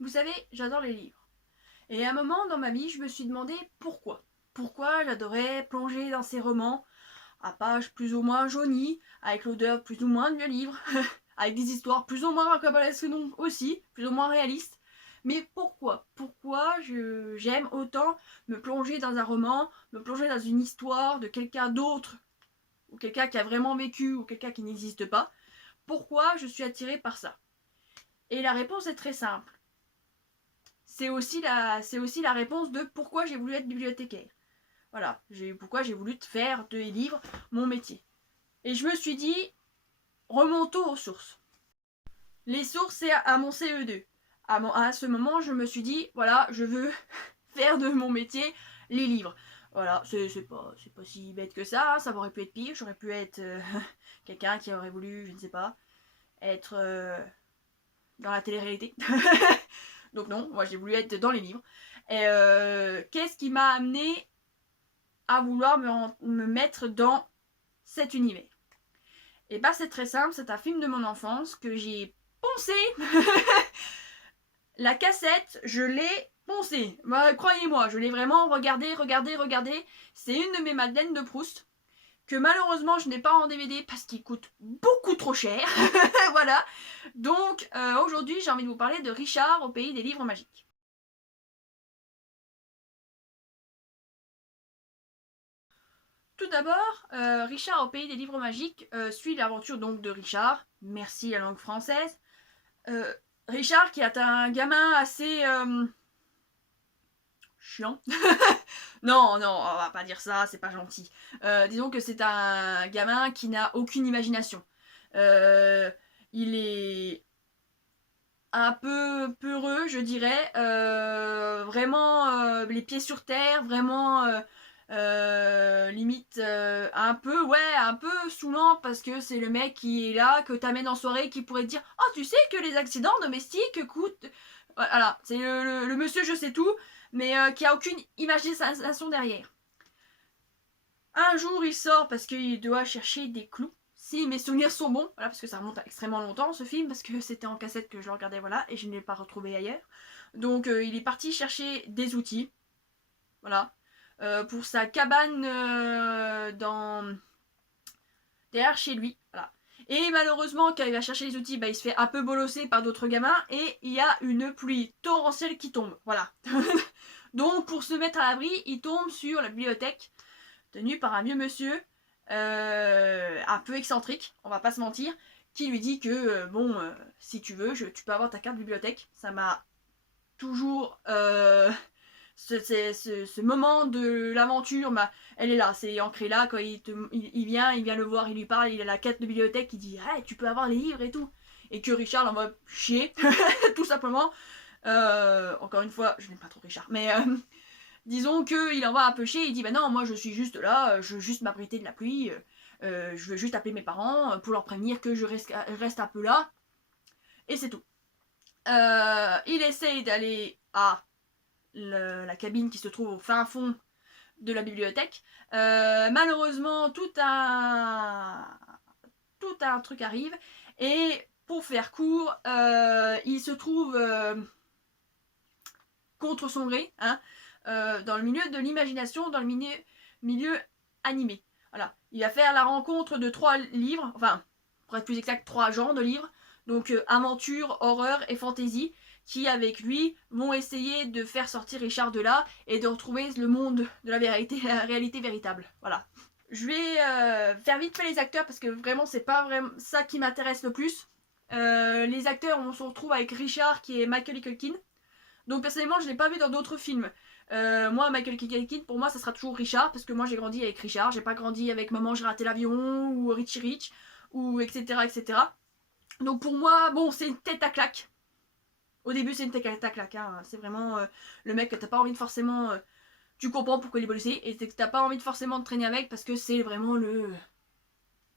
Vous savez, j'adore les livres. Et à un moment dans ma vie, je me suis demandé pourquoi. Pourquoi j'adorais plonger dans ces romans à pages plus ou moins jaunies, avec l'odeur plus ou moins de vieux livres, avec des histoires plus ou moins rocambolesques non aussi, plus ou moins réalistes. Mais pourquoi? Pourquoi j'aime autant me plonger dans un roman, me plonger dans une histoire de quelqu'un d'autre, ou quelqu'un qui a vraiment vécu, ou quelqu'un qui n'existe pas? Pourquoi je suis attirée par ça? Et la réponse est très simple. C'est aussi la réponse de pourquoi j'ai voulu être bibliothécaire. Voilà, pourquoi j'ai voulu faire des livres mon métier. Et je me suis dit, remontons aux sources. Les sources, c'est à mon CE2. À ce moment, je me suis dit, voilà, je veux faire de mon métier les livres. Voilà, c'est pas si bête que ça, hein, ça aurait pu être pire, j'aurais pu être quelqu'un qui aurait voulu, je ne sais pas, être dans la télé-réalité. Donc non, moi j'ai voulu être dans les livres. Et qu'est-ce qui m'a amené à vouloir me mettre dans cet univers? Et bah c'est très simple, c'est un film de mon enfance que j'ai poncé. La cassette, je l'ai poncée. Bah, croyez-moi, je l'ai vraiment regardé. C'est une de mes Madeleines de Proust que malheureusement je n'ai pas en DVD parce qu'il coûte beaucoup trop cher. Voilà. Donc aujourd'hui j'ai envie de vous parler de Richard au pays des livres magiques. Tout d'abord, Richard au pays des livres magiques suit l'aventure donc de Richard, merci la langue française. Euh, Richard qui est un gamin assez chiant. Non, non, on va pas dire ça, c'est pas gentil. Disons que c'est un gamin qui n'a aucune imagination. Il est un peu peureux, je dirais. Vraiment les pieds sur terre, vraiment limite un peu, ouais, un peu saoulant parce que c'est le mec qui est là, que t'amènes en soirée, qui pourrait te dire oh, tu sais que les accidents domestiques coûtent. Voilà, c'est le monsieur je sais tout, mais qui a aucune imagination derrière. Un jour, il sort parce qu'il doit chercher des clous. Si mes souvenirs sont bons, voilà, parce que ça remonte à extrêmement longtemps ce film, parce que c'était en cassette que je le regardais, voilà, et je ne l'ai pas retrouvé ailleurs. Donc il est parti chercher des outils, voilà, pour sa cabane derrière chez lui, voilà. Et malheureusement, quand il va chercher les outils, bah, il se fait un peu bolosser par d'autres gamins et il y a une pluie torrentielle qui tombe, voilà. Donc pour se mettre à l'abri, il tombe sur la bibliothèque tenu par un vieux monsieur un peu excentrique, on va pas se mentir, qui lui dit que bon, si tu veux, tu peux avoir ta carte bibliothèque. Ça m'a toujours ce moment de l'aventure, elle est là, c'est ancré là. Quand il vient le voir, il lui parle, il a la carte de bibliothèque, il dit hey, tu peux avoir les livres et tout. Et que Richard l'envoie chier, tout simplement. Encore une fois, je n'aime pas trop Richard, mais disons qu'il envoie un peu chier, il dit bah non, moi je suis juste là, je veux juste m'abriter de la pluie, je veux juste appeler mes parents pour leur prévenir que je reste un peu là, et c'est tout. Il essaye d'aller à la cabine qui se trouve au fin fond de la bibliothèque. Malheureusement, tout un truc arrive, et pour faire court, il se trouve contre son gré, hein, dans le milieu de l'imagination, dans le milieu animé. Voilà. Il va faire la rencontre de 3 livres, enfin, pour être plus exact, 3 genres de livres. Donc aventure, horreur et fantasy, qui avec lui vont essayer de faire sortir Richard de là et de retrouver le monde de la réalité véritable. Voilà. Je vais faire vite fait les acteurs parce que vraiment c'est pas vraiment ça qui m'intéresse le plus. Les acteurs, on se retrouve avec Richard qui est Michael Culkin. Donc personnellement, je l'ai pas vu dans d'autres films. Moi, Michael Keaton, pour moi, ça sera toujours Richard, parce que moi j'ai grandi avec Richard, j'ai pas grandi avec Maman, j'ai raté l'avion, ou Richie Rich, ou etc. etc. Donc pour moi, bon, c'est une tête à claque. Au début, c'est une tête à claque, hein. C'est vraiment le mec que t'as pas envie de forcément. Tu comprends pourquoi il est bossé, et que t'as pas envie de forcément de traîner avec, parce que c'est vraiment le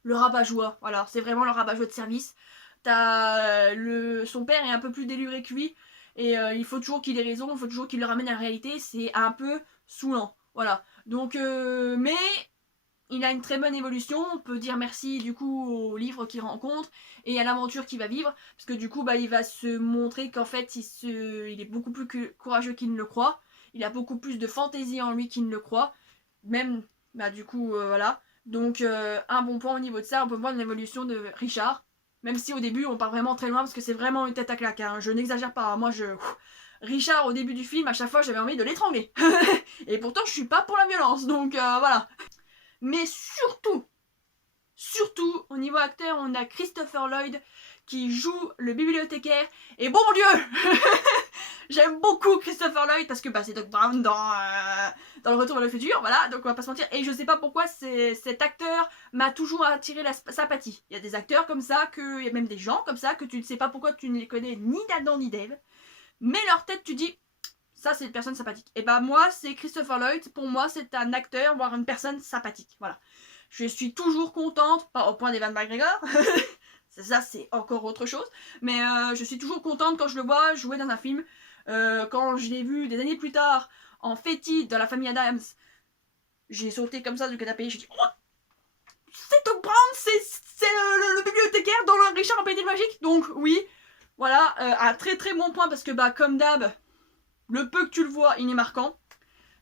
rabat-joie. Voilà, c'est vraiment le rabat-joie de service. Son père est un peu plus déluré que lui, et il faut toujours qu'il ait raison, il faut toujours qu'il le ramène à la réalité, c'est un peu saoulant. Voilà. Donc, mais il a une très bonne évolution, on peut dire merci du coup au livre qu'il rencontre et à l'aventure qu'il va vivre, parce que du coup il va se montrer qu'en fait il est beaucoup plus courageux qu'il ne le croit, il a beaucoup plus de fantaisie en lui qu'il ne le croit, même du coup voilà, donc un bon point au niveau de ça, on peut voir l'évolution de Richard, même si au début on part vraiment très loin parce que c'est vraiment une tête à claque, hein. Je n'exagère pas, moi Richard au début du film, à chaque fois j'avais envie de l'étrangler. Et pourtant je suis pas pour la violence, donc voilà. Mais surtout, au niveau acteur, on a Christopher Lloyd qui joue le bibliothécaire. Et bon Dieu j'aime beaucoup Christopher Lloyd parce que c'est Doc Brown dans Le Retour vers le futur, voilà, donc on va pas se mentir. Et je sais pas pourquoi cet acteur m'a toujours attiré la sympathie. Il y a des acteurs comme ça, il y a même des gens comme ça que tu ne sais pas pourquoi tu ne les connais ni d'Adam ni d'Ève. Mais leur tête, tu dis, ça c'est une personne sympathique. Et moi c'est Christopher Lloyd, pour moi c'est un acteur, voire une personne sympathique, voilà. Je suis toujours contente, pas au point d'Ewan McGregor, ça c'est encore autre chose, mais je suis toujours contente quand je le vois jouer dans un film. Quand je l'ai vu des années plus tard en Fétide dans La Famille Adams, j'ai sauté comme ça du canapé, j'ai dit oh, c'est Doc Brown, c'est le bibliothécaire dans le Richard en Pays des Magiques, donc oui, voilà, un très très bon point parce que comme d'hab, le peu que tu le vois, il est marquant.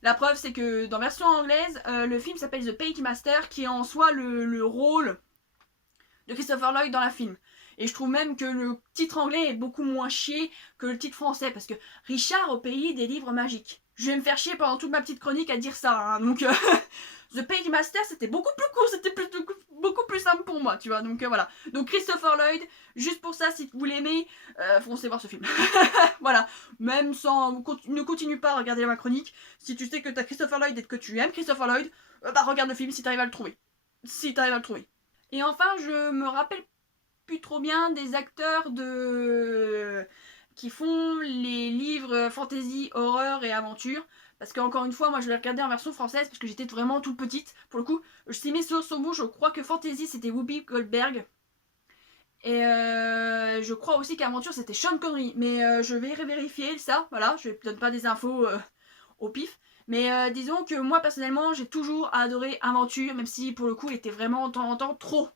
La preuve, c'est que dans version anglaise, le film s'appelle The Page Master, qui est en soi le rôle de Christopher Lloyd dans la film. Et je trouve même que le titre anglais est beaucoup moins chier que le titre français, parce que Richard au pays des livres magiques. Je vais me faire chier pendant toute ma petite chronique à dire ça, hein, donc The Page Master c'était beaucoup plus court, c'était beaucoup plus simple pour moi, tu vois, donc voilà. Donc Christopher Lloyd, juste pour ça, si vous l'aimez, foncez voir ce film. Voilà, même sans, ne continue pas à regarder ma chronique, si tu sais que t'as Christopher Lloyd et que tu aimes Christopher Lloyd, regarde le film si t'arrives à le trouver. Si t'arrives à le trouver. Et enfin, je me rappelle plus trop bien des acteurs qui font les livres fantasy, horreur et aventure. Parce qu'encore une fois, moi je l'ai regardé en version française parce que j'étais vraiment toute petite. Pour le coup, je sais mes sources au bout, je crois que fantasy c'était Whoopi Goldberg. Et je crois aussi qu'aventure c'était Sean Connery. Mais je vais vérifier ça, voilà, je ne donne pas des infos au pif. Mais disons que moi personnellement j'ai toujours adoré aventure, même si pour le coup il était vraiment de temps en temps trop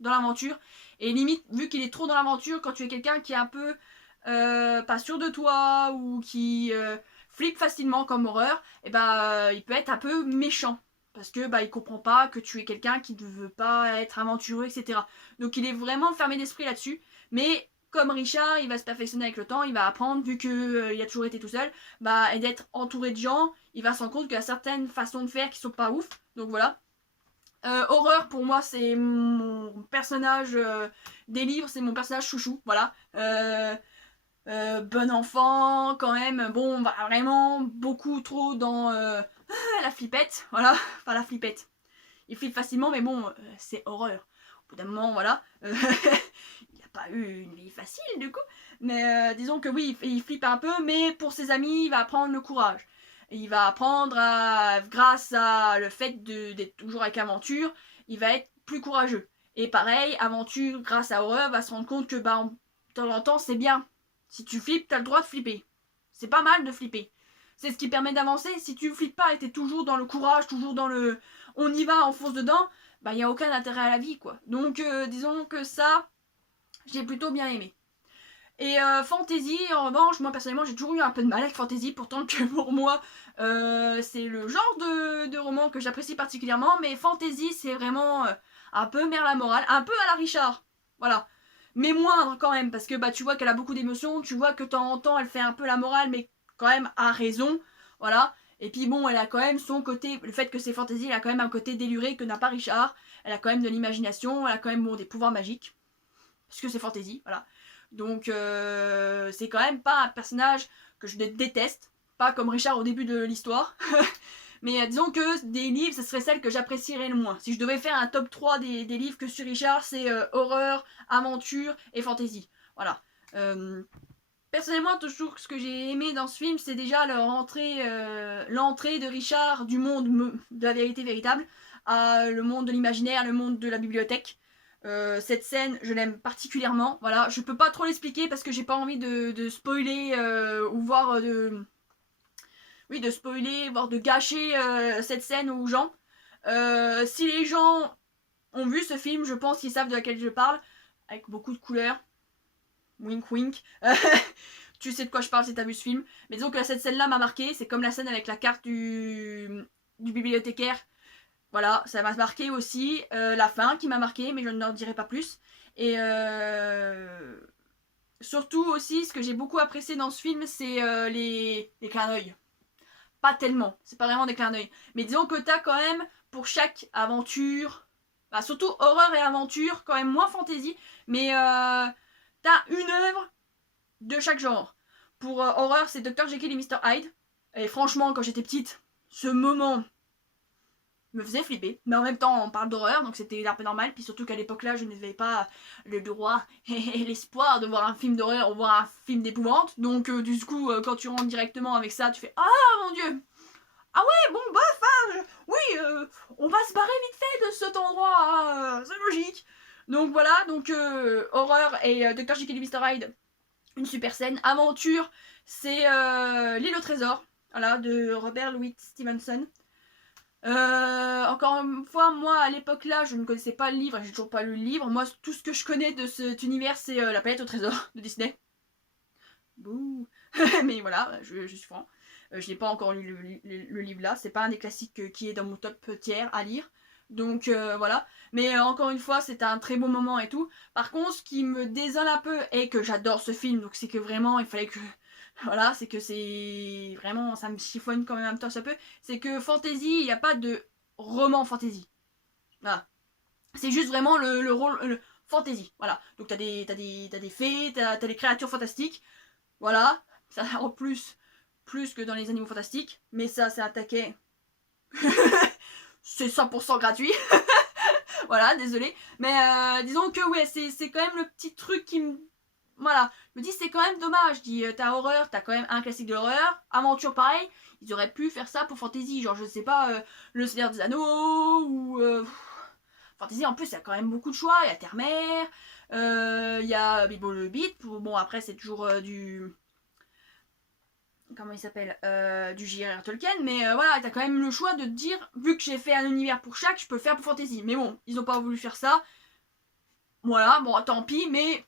dans l'aventure. Et limite, vu qu'il est trop dans l'aventure, quand tu es quelqu'un qui est un peu pas sûr de toi ou qui flippe facilement comme horreur, et il peut être un peu méchant. Parce que il comprend pas que tu es quelqu'un qui ne veut pas être aventureux, etc. Donc il est vraiment fermé d'esprit là-dessus. Mais comme Richard, il va se perfectionner avec le temps, il va apprendre, vu qu'il a toujours été tout seul, et d'être entouré de gens, il va se rendre compte qu'il y a certaines façons de faire qui sont pas ouf. Donc voilà. Horreur pour moi c'est mon personnage des livres, c'est mon personnage chouchou, voilà. Bon enfant quand même, bon vraiment beaucoup trop dans la flippette, voilà, enfin la flippette. Il flippe facilement mais bon c'est horreur. Au bout d'un moment voilà, il n'a pas eu une vie facile du coup, mais disons que oui il flippe un peu mais pour ses amis il va apprendre le courage. Il va apprendre grâce à le fait d'être toujours avec aventure, il va être plus courageux. Et pareil, aventure grâce à horreur va se rendre compte que de temps en temps c'est bien. Si tu flippes, t'as le droit de flipper. C'est pas mal de flipper. C'est ce qui permet d'avancer. Si tu flippes pas et t'es toujours dans le courage, toujours dans le on y va, on fonce dedans, y a aucun intérêt à la vie quoi. Donc disons que ça, j'ai plutôt bien aimé. Et fantasy, en revanche, moi personnellement j'ai toujours eu un peu de mal avec fantasy, pourtant que pour moi c'est le genre de roman que j'apprécie particulièrement, mais fantasy c'est vraiment un peu mère la morale, un peu à la Richard, voilà. Mais moindre quand même, parce que tu vois qu'elle a beaucoup d'émotions, tu vois que de temps en temps elle fait un peu la morale, mais quand même à raison, voilà. Et puis bon, elle a quand même son côté, le fait que c'est fantasy, elle a quand même un côté déluré que n'a pas Richard, elle a quand même de l'imagination, elle a quand même des pouvoirs magiques, parce que c'est fantasy, voilà. Donc c'est quand même pas un personnage que je déteste, pas comme Richard au début de l'histoire. Mais disons que des livres, ce serait celle que j'apprécierais le moins. Si je devais faire un top 3 des livres que sur Richard, c'est horreur, aventure et fantasy. Voilà. Personnellement, toujours ce que j'ai aimé dans ce film, c'est déjà l'entrée de Richard du monde de la vérité véritable à le monde de l'imaginaire, le monde de la bibliothèque. Cette scène, je l'aime particulièrement. Voilà, je peux pas trop l'expliquer parce que j'ai pas envie de spoiler ou voir de spoiler, voire de gâcher cette scène aux gens. Si les gens ont vu ce film, je pense qu'ils savent de laquelle je parle, avec beaucoup de couleurs. Wink wink. Tu sais de quoi je parle si t'as vu ce film. Mais disons que cette scène-là m'a marqué. C'est comme la scène avec la carte du bibliothécaire. Voilà, ça m'a marqué aussi. La fin qui m'a marqué, mais je n'en dirai pas plus. Et surtout aussi, ce que j'ai beaucoup apprécié dans ce film, c'est les clins d'œil. Pas tellement, c'est pas vraiment des clins d'œil. Mais disons que t'as quand même, pour chaque aventure, surtout horreur et aventure, quand même moins fantasy, mais t'as une œuvre de chaque genre. Pour horreur, c'est Dr. Jekyll et Mr. Hyde. Et franchement, quand j'étais petite, ce moment me faisait flipper. Mais en même temps, on parle d'horreur, donc c'était un peu normal. Puis surtout qu'à l'époque-là, je n'avais pas le droit et l'espoir de voir un film d'horreur ou voir un film d'épouvante. Donc du coup, quand tu rentres directement avec ça, tu fais « Ah mon Dieu !» Ah ouais, bon, bof, oui, on va se barrer vite fait de cet endroit, c'est logique. Donc voilà, donc horreur et Dr. Jekyll et Mr. Hyde, une super scène. Aventure, c'est L'île au trésor, voilà, de Robert Louis Stevenson. Encore une fois, moi à l'époque là, je ne connaissais pas le livre, j'ai toujours pas lu le livre. Moi, tout ce que je connais de cet univers, c'est La planète au trésor de Disney. Bouh. Mais voilà, je suis franc. Je n'ai pas encore lu le livre là. C'est pas un des classiques qui est dans mon top tiers à lire. Donc voilà. Mais encore une fois, c'est un très bon moment et tout. Par contre, ce qui me désole un peu et que j'adore ce film, donc c'est que vraiment, il fallait que. Voilà, c'est que c'est. Vraiment, ça me chiffonne quand même un temps un peu. C'est que fantasy, il n'y a pas de roman fantasy. Voilà. C'est juste vraiment le rôle. Fantasy. Voilà. Donc t'as des fées, t'as des créatures fantastiques. Voilà. Ça en plus que dans les animaux fantastiques. Mais ça, c'est attaqué. C'est 100% gratuit. Voilà, désolé. Mais disons que ouais, c'est quand même le petit truc qui me. Voilà. Je me dis, c'est quand même dommage. Je dis, t'as horreur, t'as quand même un classique de l'horreur. Aventure, pareil. Ils auraient pu faire ça pour fantasy. Genre, je sais pas, Le Seigneur des Anneaux ou. Fantasy, en plus, il y a quand même beaucoup de choix. Il y a Terre-Mère. Il y a Bilbo le Hobbit. Bon, après, c'est toujours du. Comment il s'appelle, du J.R.R. Tolkien, mais voilà, t'as quand même le choix de te dire, vu que j'ai fait un univers pour chaque, je peux le faire pour fantasy. Mais bon, ils ont pas voulu faire ça. Voilà, bon, tant pis, mais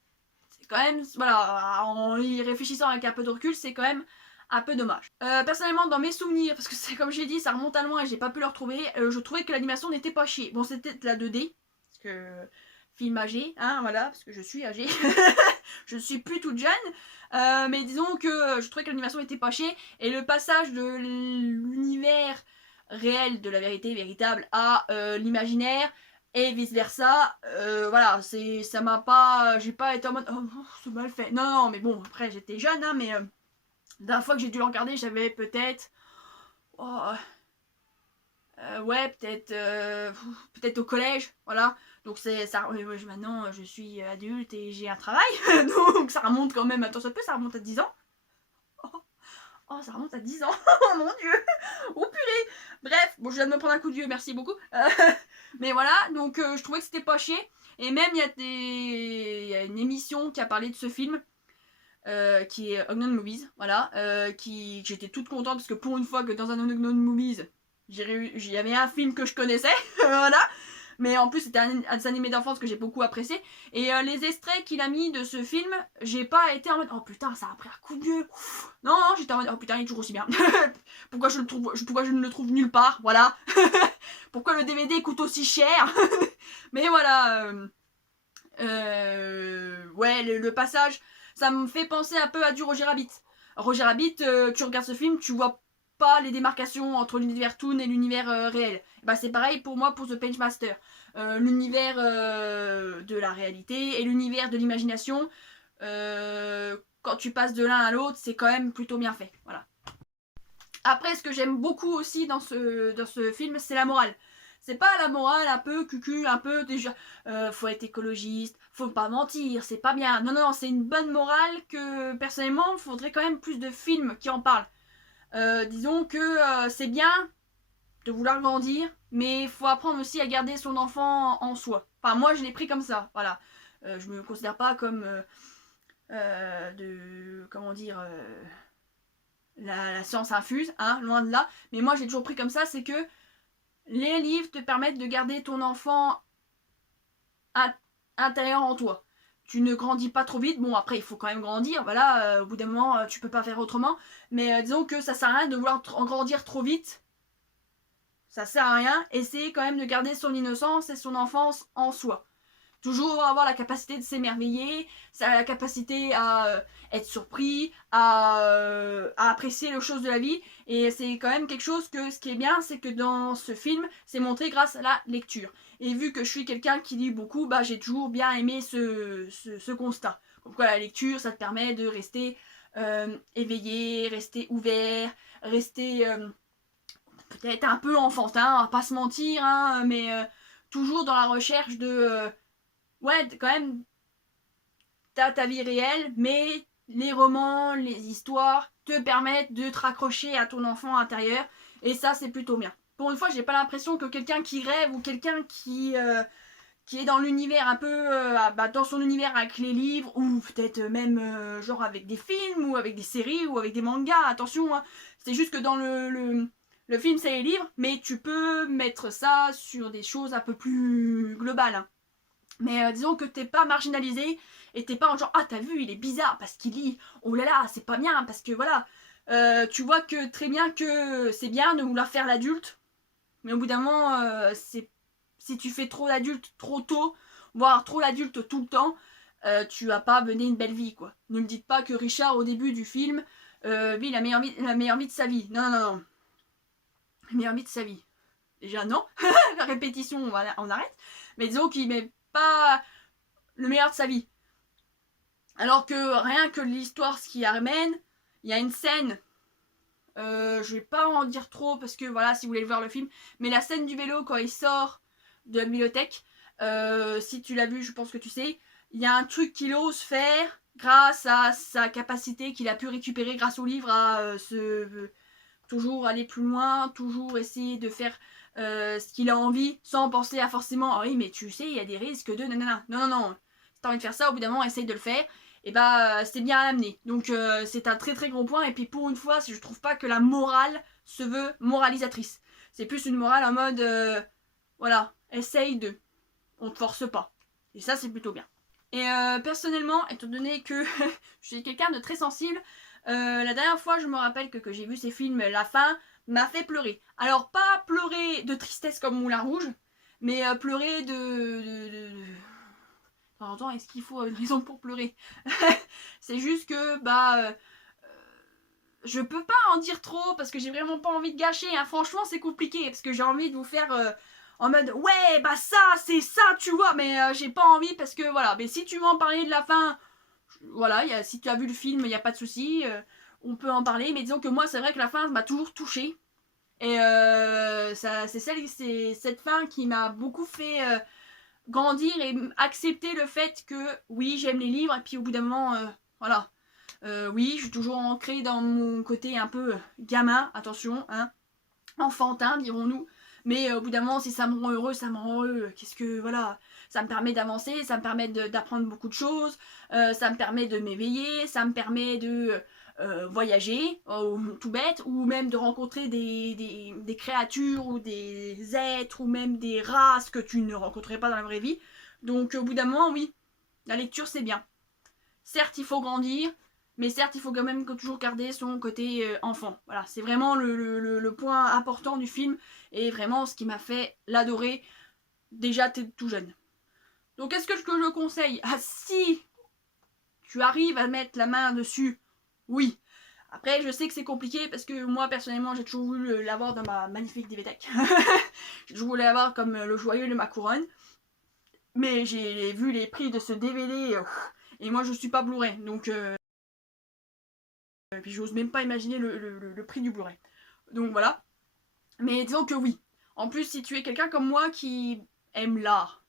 c'est quand même, voilà, en y réfléchissant avec un peu de recul, c'est quand même un peu dommage. Personnellement, dans mes souvenirs, parce que c'est comme j'ai dit, ça remonte à loin et j'ai pas pu le retrouver, je trouvais que l'animation n'était pas chier. Bon, c'était de la 2D, parce que film âgé, hein, voilà, parce que je suis âgée. Je suis plus toute jeune, mais disons que je trouvais que l'animation était pas chier et le passage de l'univers réel, de la vérité véritable à l'imaginaire et vice versa, voilà, ça m'a pas, j'ai pas été en mode oh c'est mal fait. Non non, mais bon après j'étais jeune, hein, mais la dernière fois que j'ai dû le regarder, j'avais peut-être oh, ouais, peut-être au collège, voilà. Donc c'est ça. Maintenant, je suis adulte et j'ai un travail, donc ça remonte quand même. Attends, ça peut, ça remonte à 10 ans. Oh, oh, ça remonte à 10 ans. Oh mon dieu. Oh purée. Bref, bon, je viens de me prendre un coup de vieux, merci beaucoup. Mais voilà, donc je trouvais que c'était pas chier. Et même il y a une émission qui a parlé de ce film. Qui est Unknown Movies, voilà, j'étais toute contente parce que pour une fois que dans un Unknown Movies, il y avait un film que je connaissais, voilà, mais en plus c'était un animé d'enfance que j'ai beaucoup apprécié, et les extraits qu'il a mis de ce film, j'ai pas été en mode oh putain ça a pris un coup de vieux, non non, j'étais en mode oh putain il est toujours aussi bien, pourquoi je ne le trouve nulle part, voilà, pourquoi le DVD coûte aussi cher, mais voilà, ouais le passage, ça me fait penser un peu à du Roger Rabbit. Roger Rabbit, tu regardes ce film, tu vois pas les démarcations entre l'univers Toon et l'univers réel. Bah c'est pareil pour moi pour The Page Master. L'univers de la réalité et l'univers de l'imagination, quand tu passes de l'un à l'autre, c'est quand même plutôt bien fait. Voilà. Après, ce que j'aime beaucoup aussi dans ce film, c'est la morale. C'est pas la morale un peu cucu, un peu déjà faut être écologiste, faut pas mentir, c'est pas bien. Non, non, non, c'est une bonne morale que personnellement, il faudrait quand même plus de films qui en parlent. Disons que c'est bien de vouloir grandir, mais il faut apprendre aussi à garder son enfant en soi. Enfin, moi, je l'ai pris comme ça, voilà. Je me considère pas comme comment dire, la science infuse, hein, loin de là. Mais moi, j'ai toujours pris comme ça, c'est que Les livres te permettent de garder ton enfant intérieur en toi. Tu ne grandis pas trop vite. Bon, après, il faut quand même grandir. Voilà, au bout d'un moment, tu peux pas faire autrement. Mais disons que ça sert à rien de vouloir grandir trop vite. Ça sert à rien. Essayez quand même de garder son innocence et son enfance en soi. Toujours avoir la capacité de s'émerveiller, la capacité à être surpris, à apprécier les choses de la vie. Et c'est quand même quelque chose que, ce qui est bien, c'est que dans ce film, c'est montré grâce à la lecture. Et vu que je suis quelqu'un qui lit beaucoup, bah, j'ai toujours bien aimé ce constat. Donc voilà, la lecture, ça te permet de rester éveillé, rester ouvert, rester peut-être un peu enfantin, on va pas se mentir, hein, mais toujours dans la recherche de... ouais, quand même, t'as ta vie réelle, mais les romans, les histoires te permettent de te raccrocher à ton enfant intérieur, et ça, c'est plutôt bien. Pour une fois, j'ai pas l'impression que quelqu'un qui rêve ou quelqu'un qui est dans l'univers un peu, dans son univers avec les livres, ou peut-être même genre avec des films, ou avec des séries, ou avec des mangas, attention, hein, c'est juste que dans le film, c'est les livres, mais tu peux mettre ça sur des choses un peu plus globales, hein. Mais disons que t'es pas marginalisé et t'es pas en genre ah t'as vu il est bizarre parce qu'il lit, oh là là c'est pas bien parce que voilà. Tu vois que très bien que c'est bien de vouloir faire l'adulte, mais au bout d'un moment c'est si tu fais trop l'adulte trop tôt, voire trop l'adulte tout le temps, tu vas pas mener une belle vie quoi. Ne me dites pas que Richard au début du film vit la meilleure vie de sa vie. Non non non, la meilleure vie de sa vie. Déjà non, la répétition on arrête, mais disons qu'il met pas le meilleur de sa vie. Alors que rien que l'histoire, ce qui amène, il y a une scène, je vais pas en dire trop parce que voilà, si vous voulez voir le film, mais la scène du vélo quand il sort de la bibliothèque, si tu l'as vu, je pense que tu sais, il y a un truc qu'il ose faire grâce à sa capacité qu'il a pu récupérer grâce au livre à toujours aller plus loin, toujours essayer de faire ce qu'il a envie sans penser à forcément, ah oui, mais tu sais, il y a des risques de nanana. Non, non, non. Si t'as envie de faire ça, au bout d'un moment, essaye de le faire. Et bah, c'est bien à amener. Donc, c'est un très très gros point. Et puis, pour une fois, je trouve pas que la morale se veut moralisatrice. C'est plus une morale en mode, voilà, essaye de. On te force pas. Et ça, c'est plutôt bien. Et personnellement, étant donné que je suis quelqu'un de très sensible, la dernière fois, je me rappelle que j'ai vu ces films, la fin m'a fait pleurer. Alors, pas pleurer de tristesse comme Moulin Rouge, mais pleurer de... temps en temps, est-ce qu'il faut une raison pour pleurer? C'est juste que, je peux pas en dire trop parce que j'ai vraiment pas envie de gâcher, hein. Franchement, c'est compliqué parce que j'ai envie de vous faire en mode ouais, bah ça, c'est ça, tu vois, mais j'ai pas envie parce que voilà. Mais si tu veux en parler de la fin, voilà, si tu as vu le film, il n'y a pas de souci, on peut en parler. Mais disons que moi, c'est vrai que la fin m'a toujours touchée. Et c'est cette fin qui m'a beaucoup fait grandir et accepter le fait que oui, j'aime les livres. Et puis au bout d'un moment, voilà. Oui, je suis toujours ancrée dans mon côté un peu gamin, attention, hein, enfantin, dirons-nous. Mais au bout d'un moment, si ça me rend heureux, ça me rend heureux. Qu'est-ce que, voilà, ça me permet d'avancer, ça me permet d'apprendre beaucoup de choses, ça me permet de m'éveiller, ça me permet de voyager, tout bête, ou même de rencontrer des créatures ou des êtres ou même des races que tu ne rencontrerais pas dans la vraie vie. Donc au bout d'un moment, oui, la lecture c'est bien. Certes, il faut grandir, mais certes, il faut quand même toujours garder son côté enfant. Voilà, c'est vraiment le point important du film et vraiment ce qui m'a fait l'adorer. Déjà, t'es tout jeune. Donc, est-ce que je conseille? Ah, si tu arrives à mettre la main dessus, oui. Après, je sais que c'est compliqué parce que moi, personnellement, j'ai toujours voulu l'avoir dans ma magnifique DVTech. J'ai toujours voulu l'avoir comme le joyeux de ma couronne. Mais j'ai vu les prix de ce DVD et moi, je suis pas Blu-ray. Donc, puis j'ose même pas imaginer le prix du Blu-ray. Donc voilà. Mais disons que oui. En plus, si tu es quelqu'un comme moi qui aime l'art,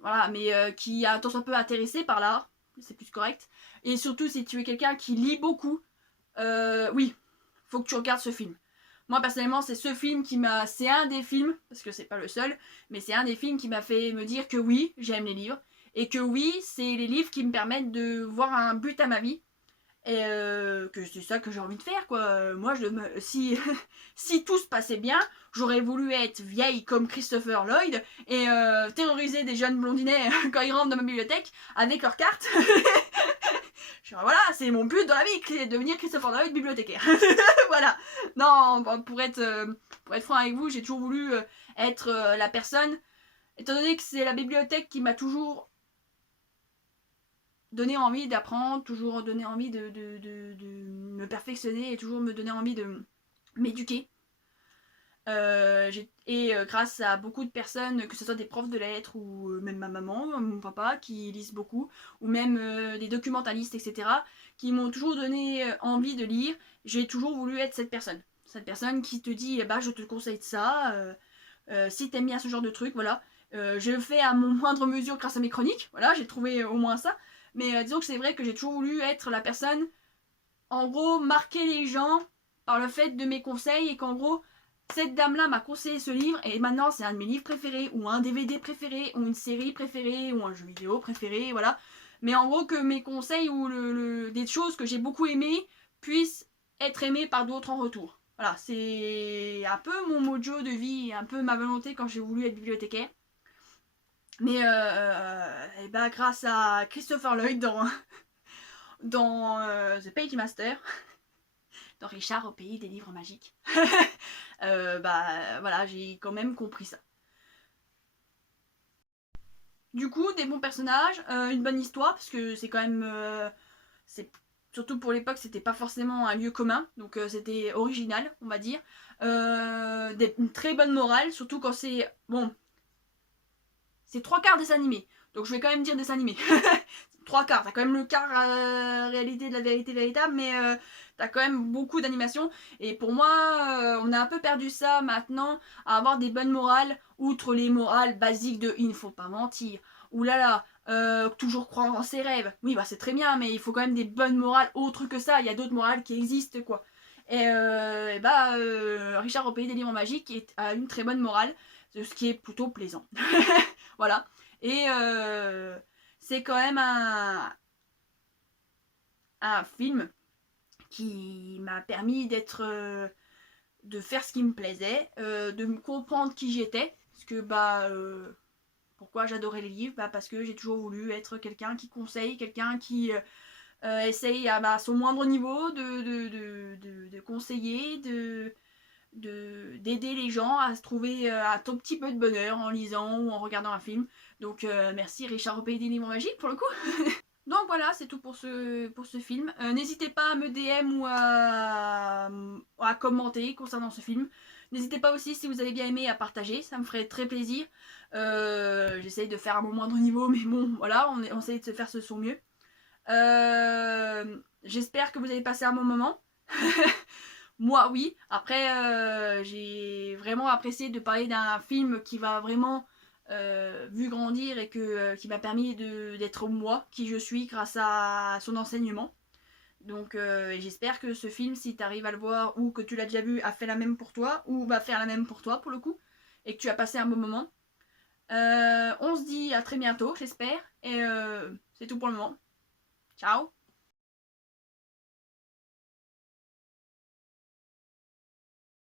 voilà, mais qui a tant soit peu intéressé par l'art, c'est plus correct. Et surtout, si tu es quelqu'un qui lit beaucoup, oui, faut que tu regardes ce film. Moi, personnellement, c'est ce film qui m'a... C'est un des films, parce que c'est pas le seul, mais c'est un des films qui m'a fait me dire que oui, j'aime les livres. Et que oui, c'est les livres qui me permettent de voir un but à ma vie. Et que c'est ça que j'ai envie de faire, quoi. Moi, si, si tout se passait bien, j'aurais voulu être vieille comme Christopher Lloyd et terroriser des jeunes blondinets quand ils rentrent dans ma bibliothèque avec leurs cartes. Voilà, c'est mon but dans la vie, c'est devenir Christopher Lloyd bibliothécaire. Voilà. Non, pour être franc avec vous, j'ai toujours voulu être la personne, étant donné que c'est la bibliothèque qui m'a toujours donné envie d'apprendre, toujours donné envie de me perfectionner et toujours me donner envie de m'éduquer. Grâce à beaucoup de personnes, que ce soit des profs de lettres ou même ma maman, mon papa qui lisent beaucoup, ou même des documentalistes, etc., qui m'ont toujours donné envie de lire, j'ai toujours voulu être cette personne. Cette personne qui te dit, bah je te conseille de ça, si t'aimes bien ce genre de truc, voilà. Je le fais à mon moindre mesure grâce à mes chroniques, voilà, j'ai trouvé au moins ça. Mais disons que c'est vrai que j'ai toujours voulu être la personne, en gros, marquer les gens par le fait de mes conseils et qu'en gros, cette dame-là m'a conseillé ce livre et maintenant c'est un de mes livres préférés ou un DVD préféré ou une série préférée ou un jeu vidéo préféré, voilà. Mais en gros que mes conseils ou des choses que j'ai beaucoup aimées puissent être aimées par d'autres en retour. Voilà, c'est un peu mon mojo de vie, un peu ma volonté quand j'ai voulu être bibliothécaire. Mais et bah, grâce à Christopher Lloyd dans The Page Master, dans Richard au pays des livres magiques, bah voilà, j'ai quand même compris ça. Du coup, des bons personnages, une bonne histoire, parce que c'est quand même. Surtout pour l'époque, c'était pas forcément un lieu commun, donc c'était original, on va dire. Une très bonne morale, surtout quand c'est. Bon, c'est 3/4 dessin animé, donc je vais quand même dire dessin animé. 3/4, t'as quand même le quart réalité de la vérité véritable, mais t'as quand même beaucoup d'animation. Et pour moi, on a un peu perdu ça maintenant, à avoir des bonnes morales, outre les morales basiques de il ne faut pas mentir, ou là là, toujours croire en ses rêves. Oui, bah c'est très bien, mais il faut quand même des bonnes morales autres que ça. Il y a d'autres morales qui existent, quoi. Et bah, Richard au pays des livres magiques a une très bonne morale, ce qui est plutôt plaisant. Voilà. Et c'est quand même un film qui m'a permis de faire ce qui me plaisait, de me comprendre qui j'étais, parce que bah pourquoi j'adorais les livres, bah parce que j'ai toujours voulu être quelqu'un qui conseille, quelqu'un qui essaye à son moindre niveau de conseiller, d'aider les gens à se trouver un tout petit peu de bonheur en lisant ou en regardant un film. Donc merci Richard au pays des livres magiques pour le coup. Donc voilà, c'est tout pour ce film. N'hésitez pas à me DM ou à commenter concernant ce film. N'hésitez pas aussi, si vous avez bien aimé, à partager, ça me ferait très plaisir. J'essaye de faire à mon moindre niveau, mais bon, voilà, on essaye de se faire son mieux. J'espère que vous avez passé un bon moment. Moi, oui. Après, j'ai vraiment apprécié de parler d'un film qui va vraiment vu grandir et qui m'a permis d'être moi, qui je suis, grâce à son enseignement. Donc, j'espère que ce film, si tu arrives à le voir ou que tu l'as déjà vu, a fait la même pour toi ou va faire la même pour toi, pour le coup, et que tu as passé un bon moment. On se dit à très bientôt, j'espère. Et c'est tout pour le moment. Ciao!